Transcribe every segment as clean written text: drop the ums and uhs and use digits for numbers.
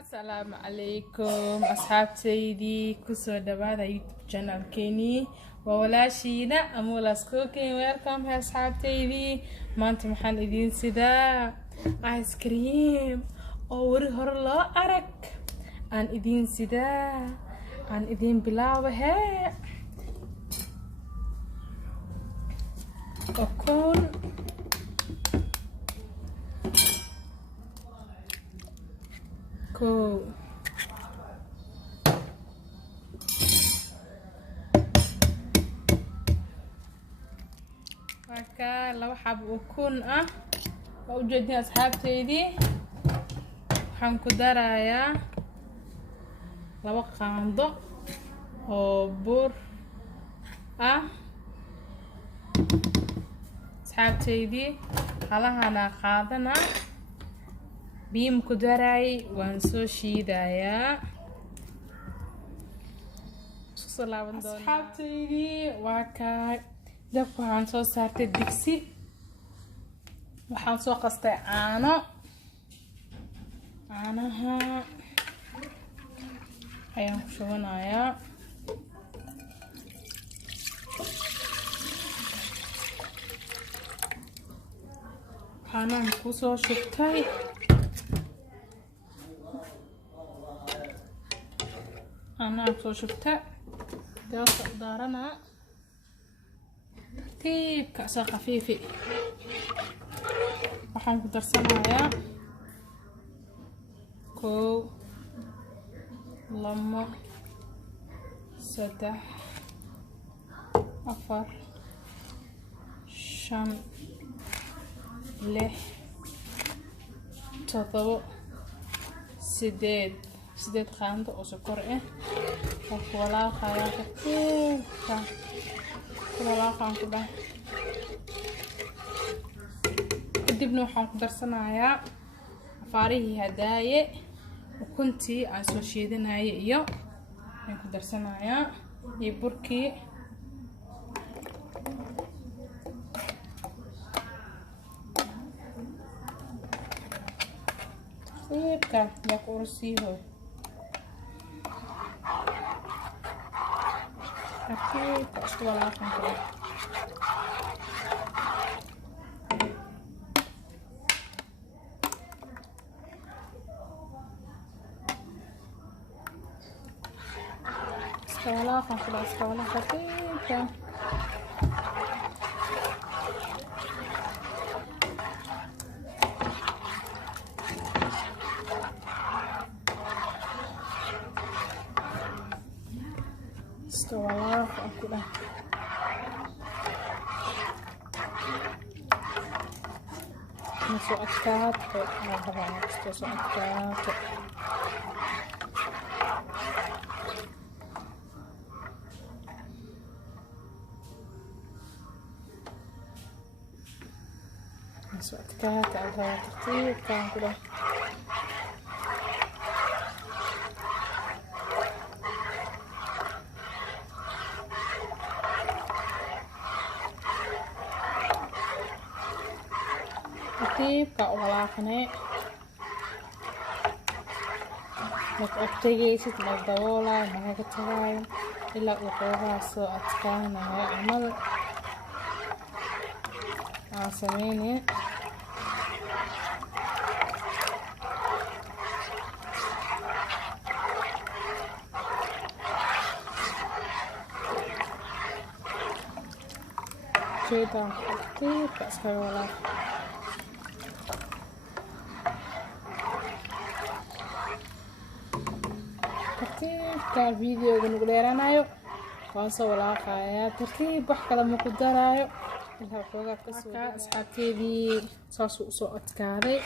Assalamu alaikum asxaabtaydii kusoo dhawaada YouTube channelkeeni waa walaashiina Amula's Cooking. Welcome asxaabtaydii, maanta waxaan idiin sidaa ice cream oo wari hore loo arag aan idiin sidaa aan idiin bilaabo ukun cool. Marka laba xabo ukun ah oo u jeedin asxaabtaydii, waxaan ku darayaa laba qaando oo bur ah. asxaabtaydii halahana qaadana biim ku daray waan soo shiidayaa. asxaabtaydii waa ka dabka waxaan soo saartay digsi, waxaan soo qastay caanaha ayaan ku shubanayaa. caanahan ku soo shubtay أنا شفتها جالسة دارنا ترتيب كأس خفيفة waxaan ku darsanayaa kow labo saddex afar shan lix todobo sideed qaando oo sokor ah. walaaqaya katiibka walaaqan ku dhax kadibna waxaan ku darsanayaa afaarihii hadaaye ukuntii aan soo shiidanayay iyo aan ku darsanayaa iyo burkii katiibka yaa ku ursiiho Aqui, posso colar com tudo. Escola com tudo, escola com tudo. Walaaq aku dah masuk akad masuk akad masuk akad ada tertib kan sudah. ka walaaqne marka agtagaysid la daboolay maxaa ka tagay ilaa uu qeybaha soo adkaanayo camal aan sameynay. jeedaan katiibka iskaga walaaq ka videoga nagu dheeranayo waan soo walaaqayaa tartiib wax kale ma ku daraayo ilaa xoogaa ka soo asxaabteedii saas u soo adkaaday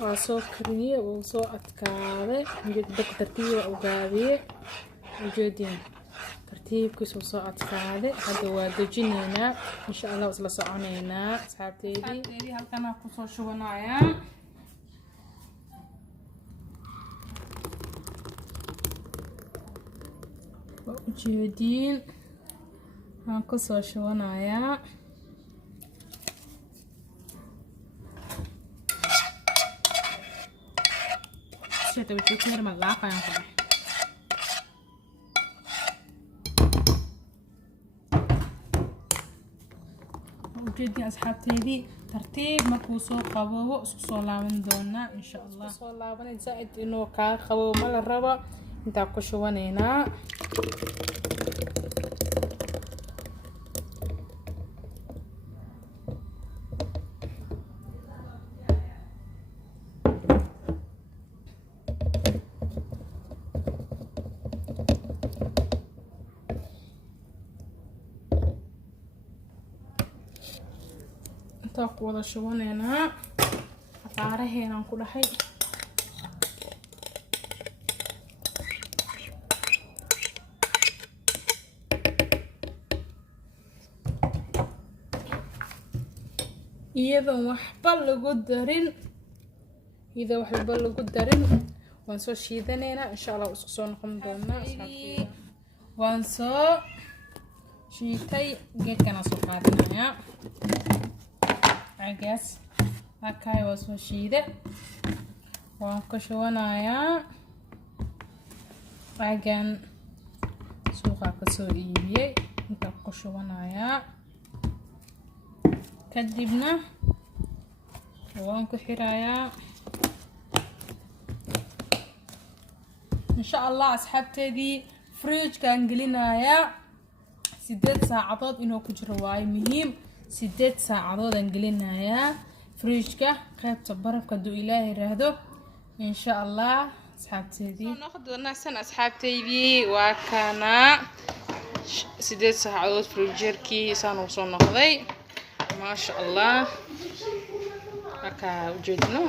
waa soo kariyay oo soo adkaaday mid tartiib u gaabiyay ujeedin tartiibkiisu soo adkaaday. hadda waa dejinaynaa insha Allah isla soconaynaa. asxaabteedii halkan ku soo shubanayaa ujeedin aan ku soo shubanayaa شوية وشوي كثير من العافية نقول وجدي أصحابتي ترتيب markuu soo qaboobo isku soo laaban doonaa insha Allah soo laaban zaid inuu ka qaboobo ma la rabo inta ku shubaneena wada shubaneena qaaraheena ku dhahay iyadoo waxba lagu darin waan soo shiidaneena insha Allah isku soo noqon doonaa asxaabtayda waan soo shiitay geedkana soo qaadanayaa عجز هكاي وسوشيدة وانكشونايا عجن سوقا كسورية انكشونايا كدبنا وانكحرايا ان شاء الله اصحابتي دي فريج كان قلنايا 6 ساعات انو كجرواي مهم 6 ساعات aan gelinayaa fridge-ka qaybta barafka duu Ilaahay raahdo insha Allah asxaabteedii noqdonasan asxaabteedii waa kana 6 saacadood fridge-kii saan u soo noqday ma sha Allah aka ujeedno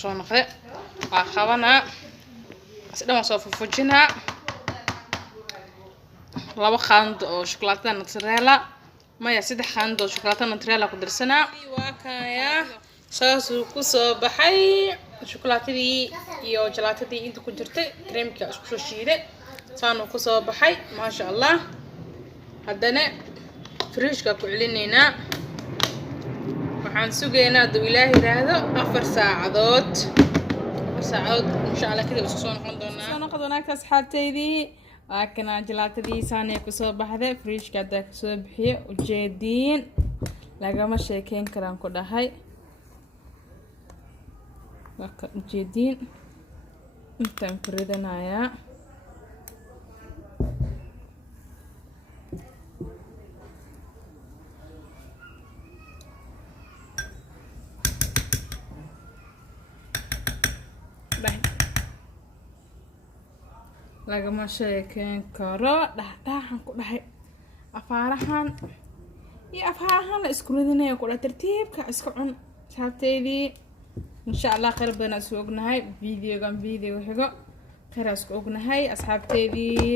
soo noqday waa qabana asdama soo fufujina laba qaand oo shukulaatada mozzarella maya 3 qaando shukulaatada mozzarella ku dirsanaa waa kaya saas ku soo baxay shukulaatadii iyo jalaatadii inta ku jirtay creamka isku soo shiiday saan ku soo baxay ma sha Allah haddana fridge-ka ku celinayna waxaan sugeynaa duu Ilaahay raahdo 4 saacadood insha Allah kadib isku soo noqon doonaa soo noqdonaagta asxaabteydii akana jalaatadii saanay ku soo baxday fridge-ka da ku soo bixiyo ujeedin lagama sheekeyn karaan ku dhahay waka ujeedin intaan ku ridanayaa lagama sheekeyn karo dhaxdhaxan ku dhahay afaarahan iyo afaarahan la isku ridinayo ku dhahay tartiibka isku cun saabteedii insha Allah khayr badan soo ognahay video xigo khayr isku ognahay asxaabteedii